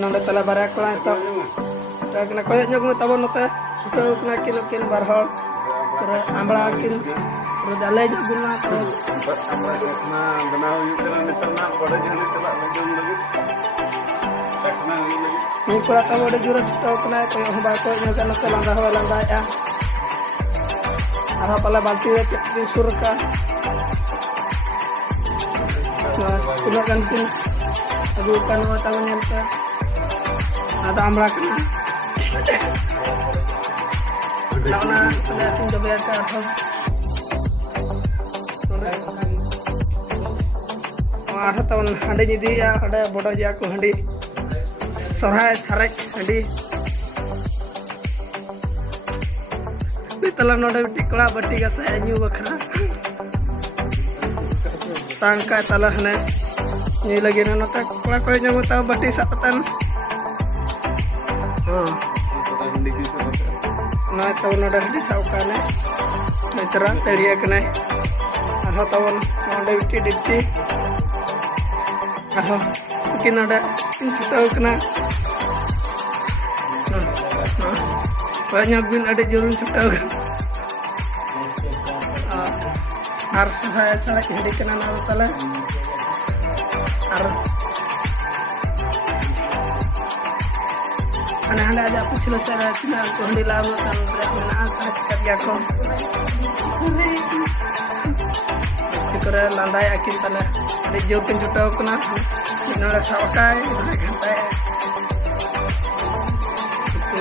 nonde tala bara kola itu kita kena koyok nyok mu tabon note kita kena kin barhol pura ambla kin pura dale jo guna to nah benar itu misalnya pada jenis selak menjung lagi cekna lagi ni pura tabo de juro kita kena koyok ba koyok nyok kena landa ya arah pala balti cek surka nah kuna kan kin aduh kan mata menyelta ada amra kena na ada tin coba ya ka wah tahun hande jadi ya ada bodoh aja aku handi sorhay sarek handi bitalam node tikla batti ga saya nyu bakra tangka tala hane ni lagi na nota kala koy nyago ta bati sapatan na taw no dah di saukane mitra telia kena arha tawon nonde witi dicci arha mungkin ada incitau kena banyak bin ada jurun cutau harus saya salah hindi kena nalu tala aneh ada aku selesai tina aku handi lama kan mana sakit ya ko cikure landai akin tala ada jokin jutau kena nala sawakai mana gantai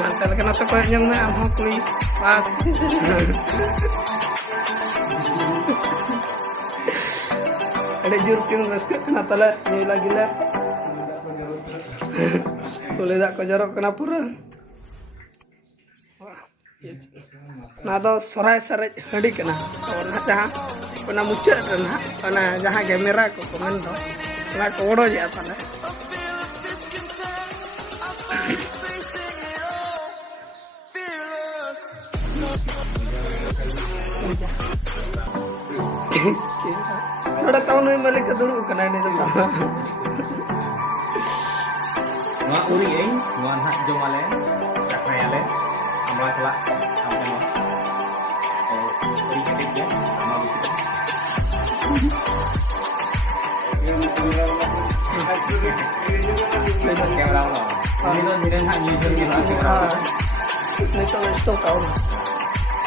mantal kena to ko nyang na amho kui pas ada jurkin raska kena tala ni lagi lah boleh tak kau jorok kena pura nah do sorai sarai hadi kena orang jaha kena mucak dan kena jaha kamera ko komen do kena kodo ya tala ada tahun ini balik ke dulu kena ini tuh nggak uring nggak hak jomale cakna yale sama kelak sampai lo uring kedeknya sama begitu kamera lo ini lo niren hak nyusun gitu ini tuh stop kau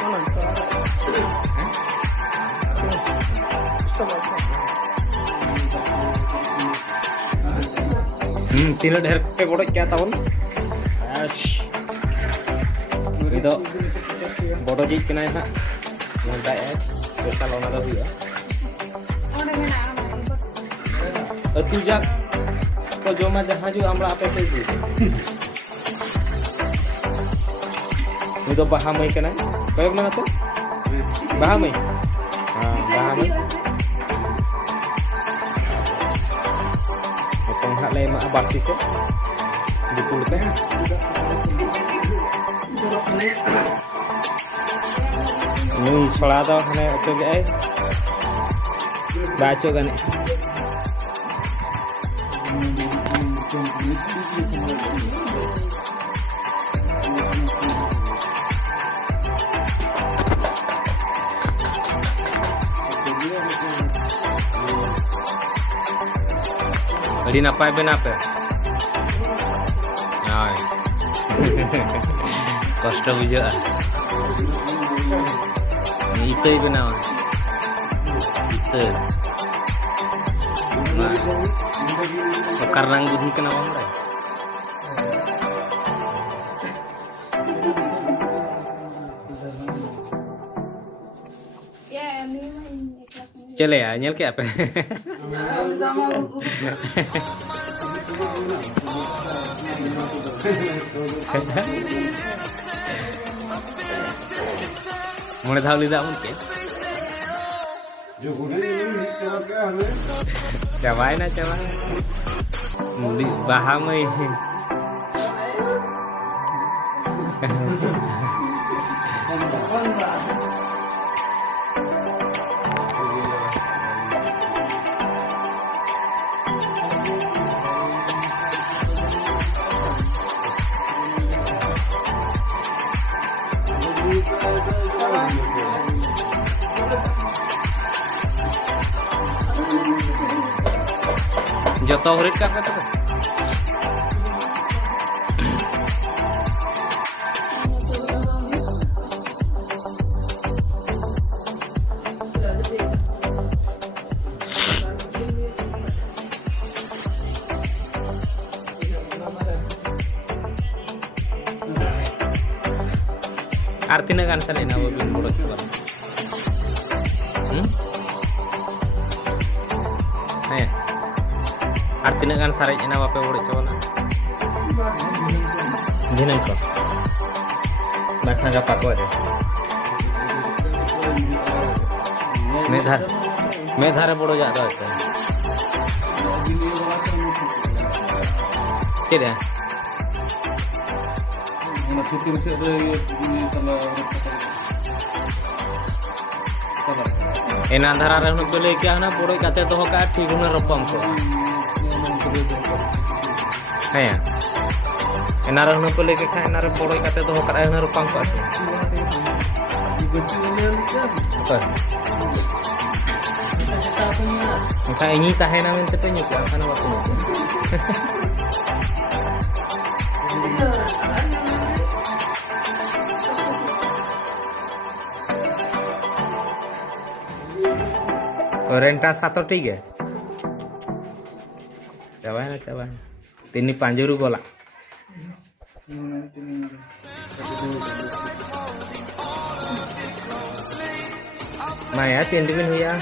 mana stop तीनों ढेर पे बड़ो क्या तावन itu bodo jik kena na ngantai spesial ona do huya atu jak ko joma jaha ju amra ape se ju itu bahamai kena koyok mana to bahamai bahamai hak lain mak bakti ke dipulkan ini selada kena tu guys baca kan Jadi napai benapa? Ay. Kosto bija. Ini itu benawa. Itu. Nah. Karang budi kenapa mulai? Cele ya, nyel ke apa? Mulai tahu lidah mungkin. Cobain aja coba. Bahamai. joto hurit ka apa tuh? Artinya kan sana ini apa mulut coba. Nih. Artinya kan sarai ini apa mulut coba na. Gini kok. Bahkan gak pakai deh. Medhar boro jatuh ada. Tidak. masih ada ini kalau Enak antara orang beli kiana pura kata tuh kaki guna repang kok. Kayak. Enak orang beli kiana enak pura kata tuh kaki guna repang kok. Apa? Maka ini tahan namin tetenya kok karena waktu itu. Rentas 1-3. Coba. Tini panjuru bola. Maya tindipin huya.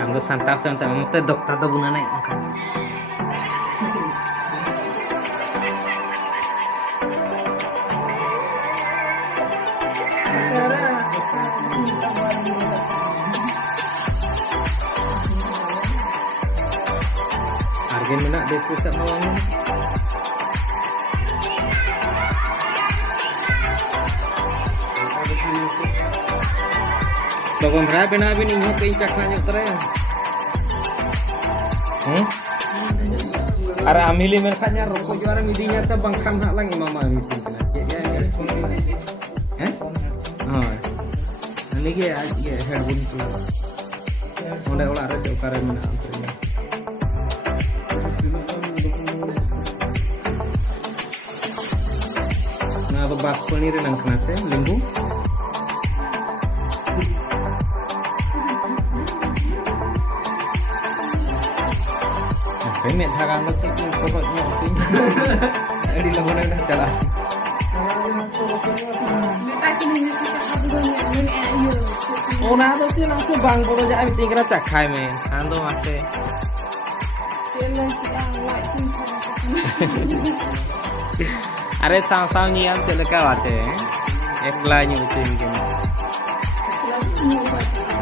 Ando santap tante mute dokter to bunane angkat. Argen menak dia susah mawangnya. Tokong berapa nabi nih nyok pincak nanyok terus. Ara amili merkanya rokok juara midinya sa bangkam hak lang imama itu kena. Ya. Oh. Ini dia herbun tu. Onde olah rasa ukara mana antaranya. Nah, bebas penir nang kena saya limbu. Met harang mesti pokoknya sih. Di lawan dah jalan. Ona tu sih langsung bang boro aja tinggal cakai me. Ando masih. Are sang-sang niam seleka wate. Ekla nyuci mungkin.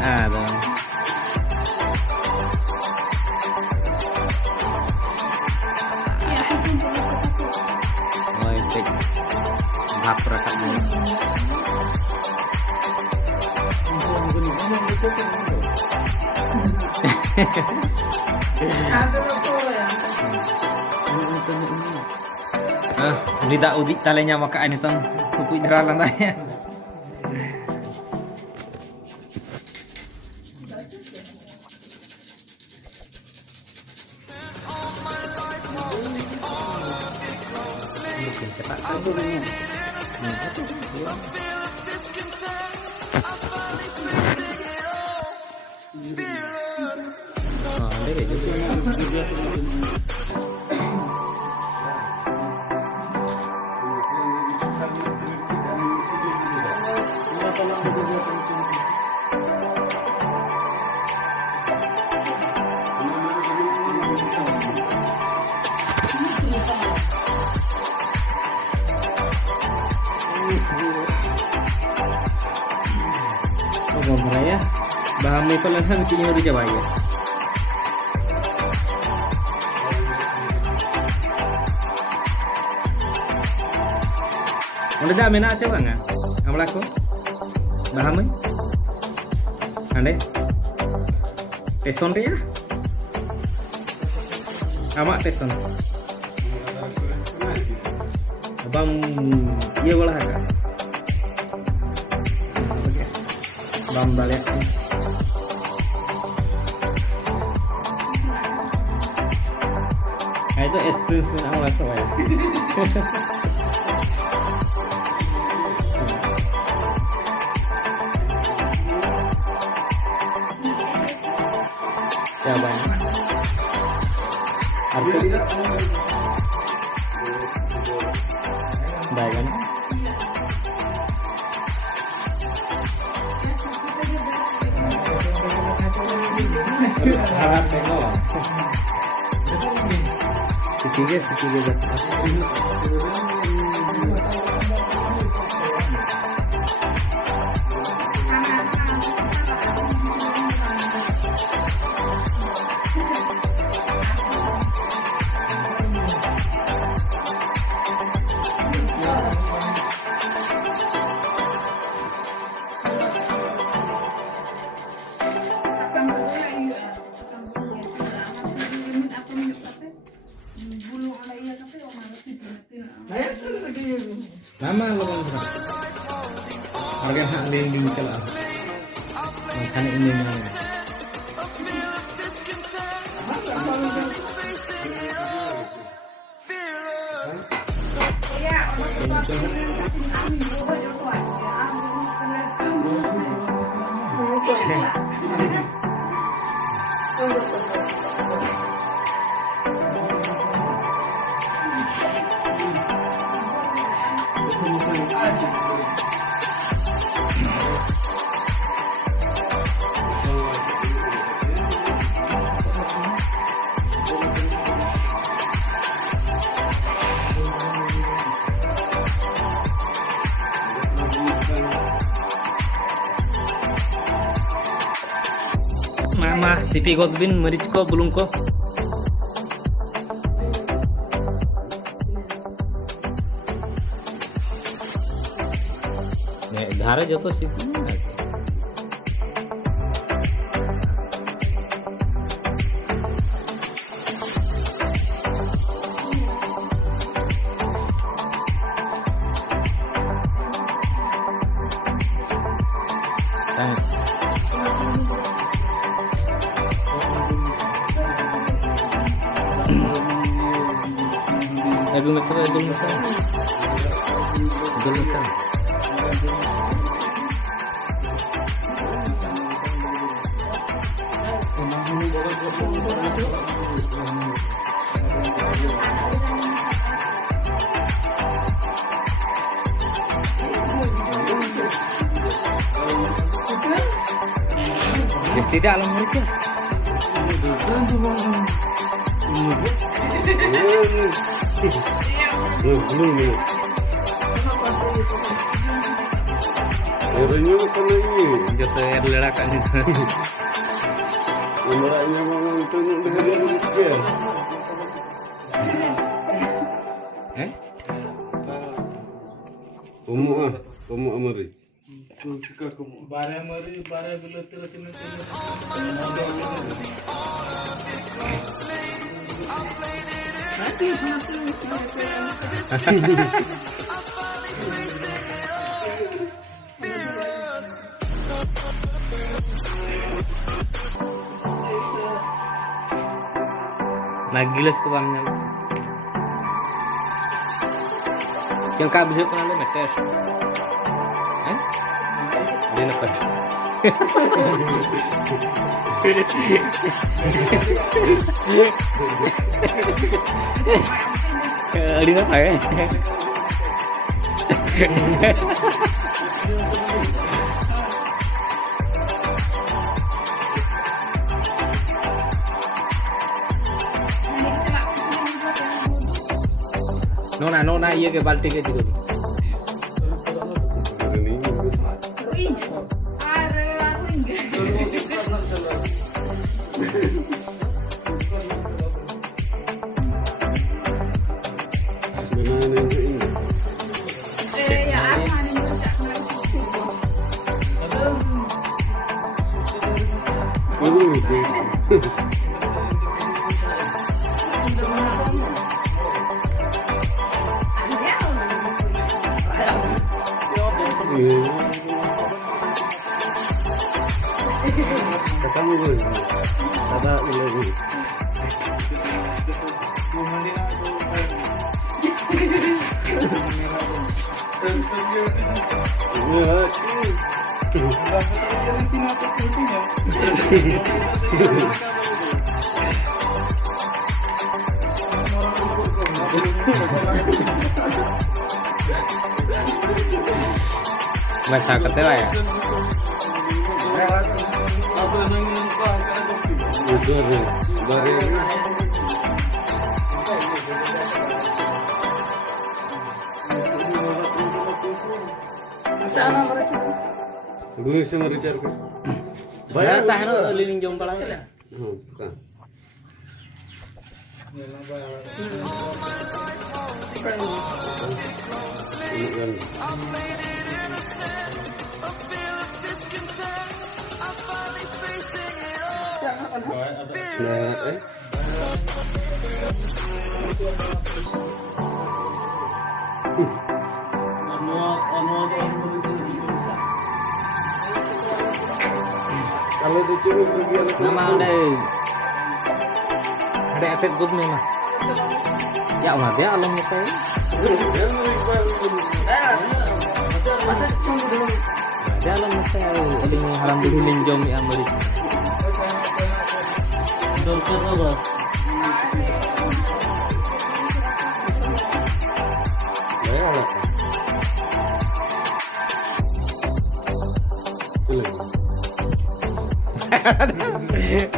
Ada. Haprak ni. Tidak udik talenya maka ini tong kupu deralan tanya. Gambar ya, bahan itu langsung punya di Jawa ya. Udah dah mina aja bang, amal aku, bahan ni, ande, teson dia, amak teson. Abang iya bola kak. Bang balik. Nah itu experience min awal tuh ya. Ya bang. Arti baik kan? Harap tengok. Sikit je. Nama lo kan harga hak di kelas makan ini nama Mama, sipi Godwin, meric ko, bulung ko. धारे जो तो CP Aduh, metro aduh misal. Tidak alam mereka. Belum ni. Airnya apa lagi? Jatuh air lerakan itu. Umurnya memang tunjuk dengan dia. Umur amari. Bare mari bare bila terus ini. Nagilas tuh bangnya. Yang kau bisa kenal metes. Dia apa? Dia apa ya? Nona iya ke balti ke juga. Ketemu gue. Ada lagi. Baca ketela ya. Sana mereka. Dulu sih mau dicari. Bayar tahan liling jom palang ya. Bukan. Ini kan. Kalau dicuri pergi Nama ada efek good memang. Ya Allah dia alam saya. Masa cuma dulu. Dia alam saya ada haram dulu linjom di Amerika. Dokter apa?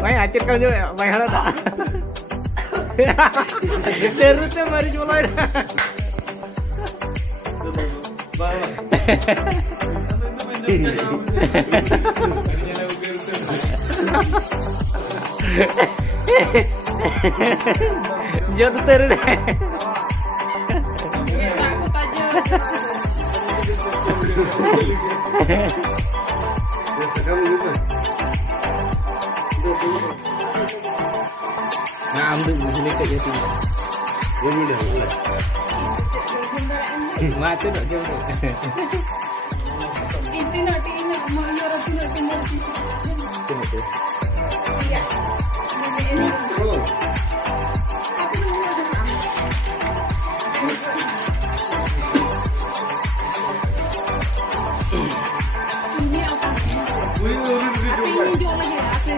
May acit kau juga, may halo tak? Terusnya mari mulai. Jatuh terus. Nah, ambil sini ke jadi. Ya mudah, mulai. Mati tak jauh. Itu nanti ini mau nyuruh nanti mau di Tengok. iya. Ini apa? Tapi ini jual lagi apa?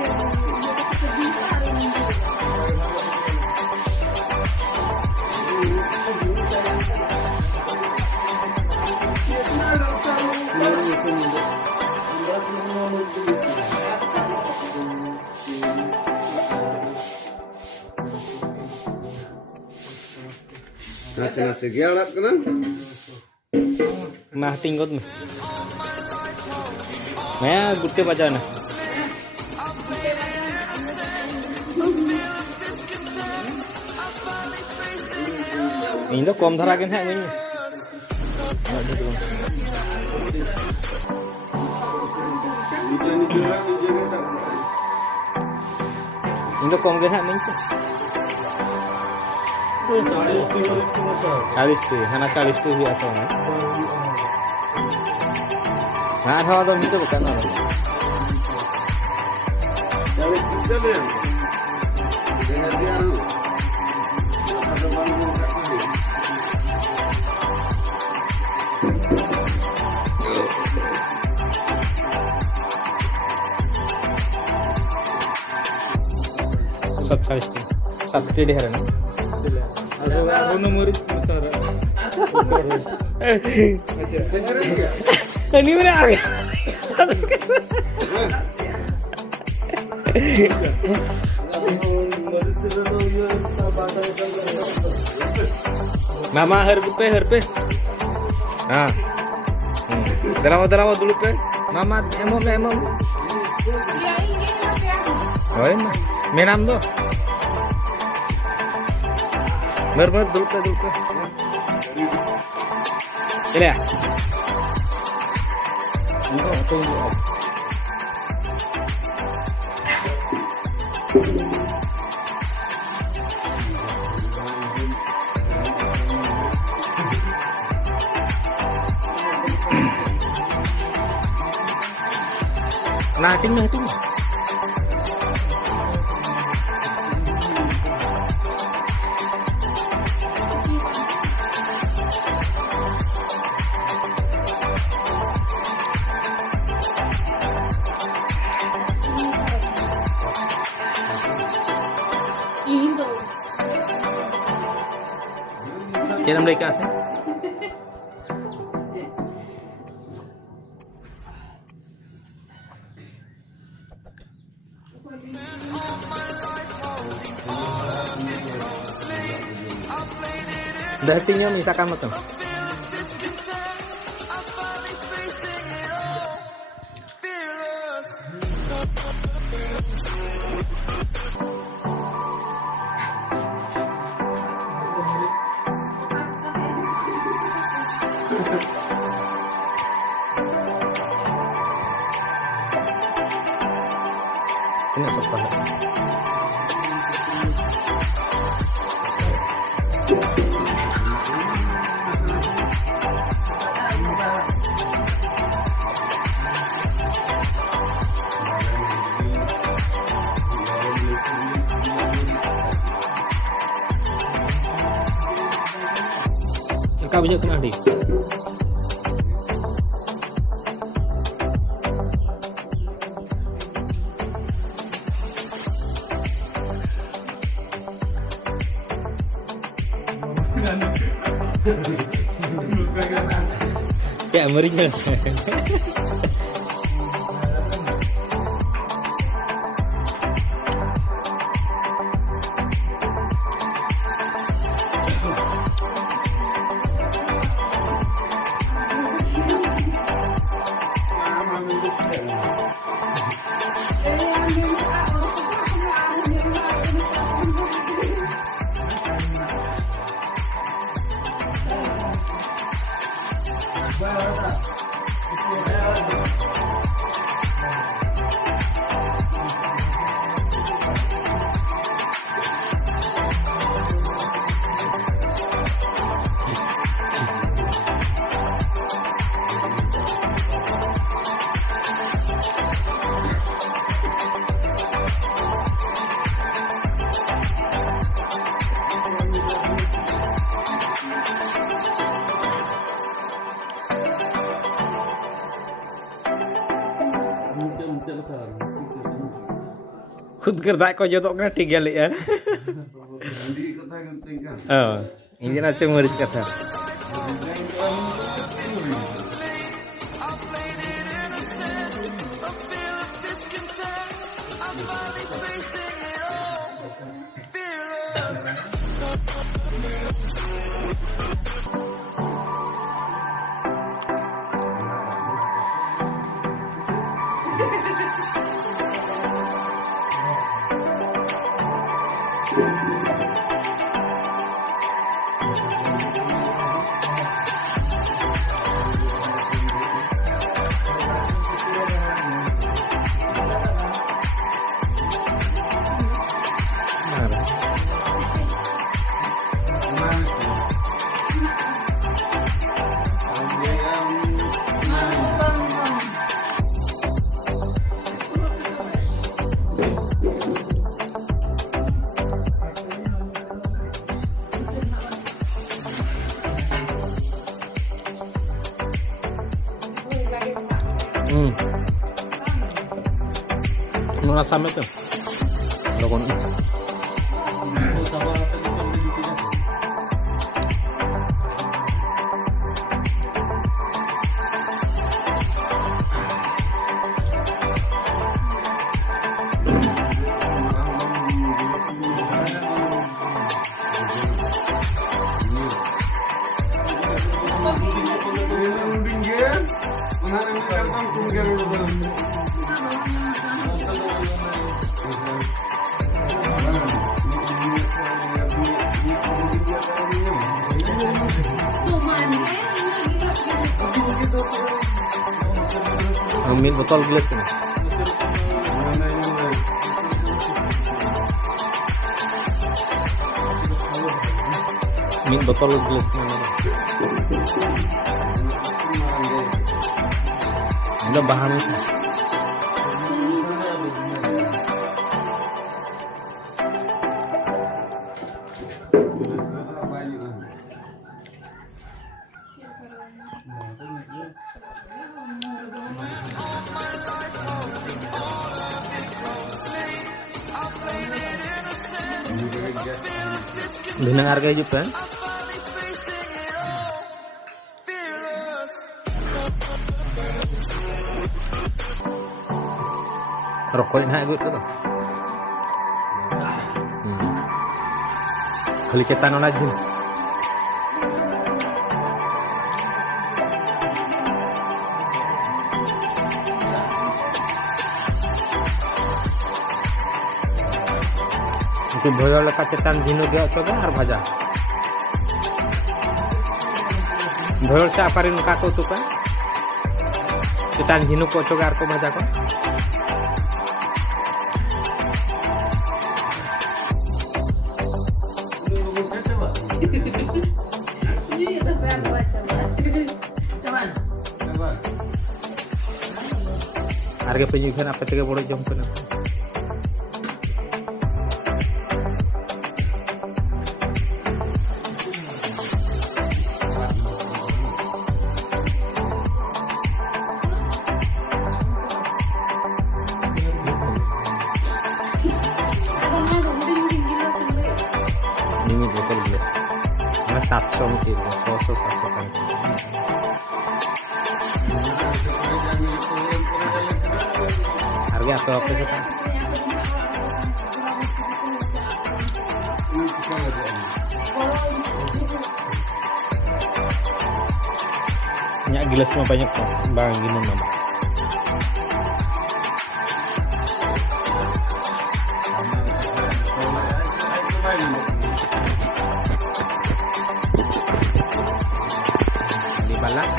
Nasi gialat kan? Mah tinggot mah. Maya gutte bacana. Indo kom dharagen hai mini. Indo kom gen hai mini. 40 tu, hana 40 tu hi asal na. Nah, thawa to mito bukan na. Jadi kita ni. Dengan dia tu. Ada bangun kat sini. Sabtu di hari ni. Ada nomor besar. Ini mana? Mama herpe. Ah. Derawa dulu pe. Mama emom. Oh ini. Menam tu. Mer dulu pe. Ini ya. Tunggu. Nah, ting dah ting. Indo. Jangan mereka asal. Dah tinggal misalkan betul. Ini sopan. Kau punya kemana di? Ya meringan. खुद कर दाय को जो तो कना ठीक गया लिया ini nanti murid kata Nggak sama tuh. Lokon. Ambil botol gelas kan? Ambil botol gelas kan? Ada bahan itu. Dinang harga hidup kan? Rokok ini ikut tu. Kali kita non lagi. Itu boyo lekat cetan dino dia coba har bhaja. Boyo sa parin kako tu kan? Cetan dino ko coba har ko bhaja ko. Harga penyusuan apa tiga boleh jom kena. Ini betul dia. Mana 700 mungkin, 700 kan. Harga atau apa kita? Nyak gilas mah banyak kok, bang gini nama. Di balak.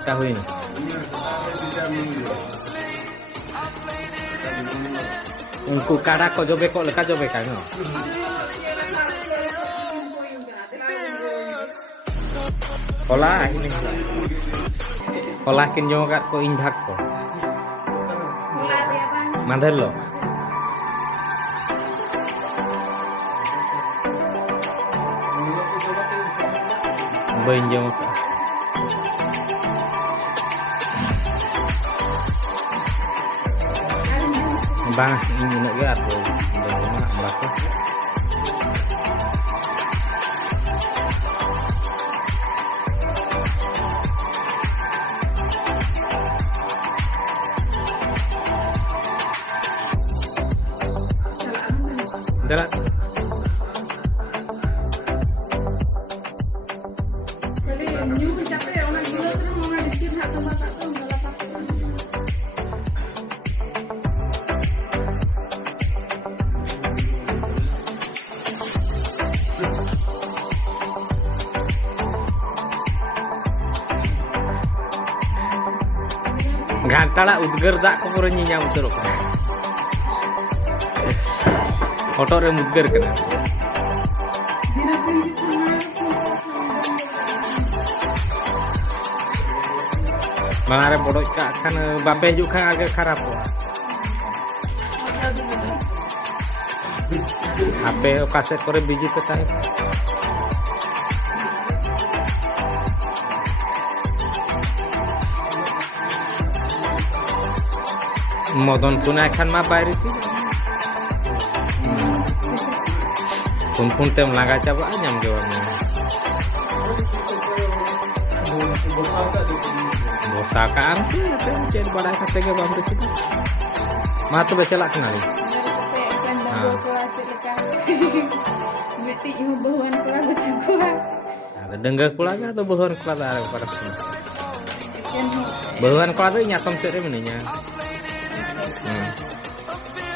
Tahu ini. Unku kada ko jobe ko leka jobe kan. Kola ini. Kola kin jo kat ko indak ko. Mandel lo. Benjong. Bang, ini nak gerak tu. Dah berapa? Jalan. Gantala udgar dak ko puro nyinya uturok. Foto re udgar kana. Malare bodoj ka kan bape juk kan agak kharap ho. HP kaset kore biji petai. Modon punai kan ma bayar sih. Pun tem laga coba nyam jawabnya. Bosakan sih, jadi pada kata bang tu sih. Matu bercelak kenal. Betik yang bahan pula bercukup. Ada dengar pula atau bahan pula ada pada sini. Bahan pula tu nyatom sih meninya.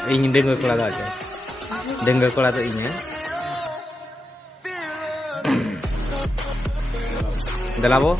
Ini dengar pula aja. Dengar pula tu ini. Dah labo?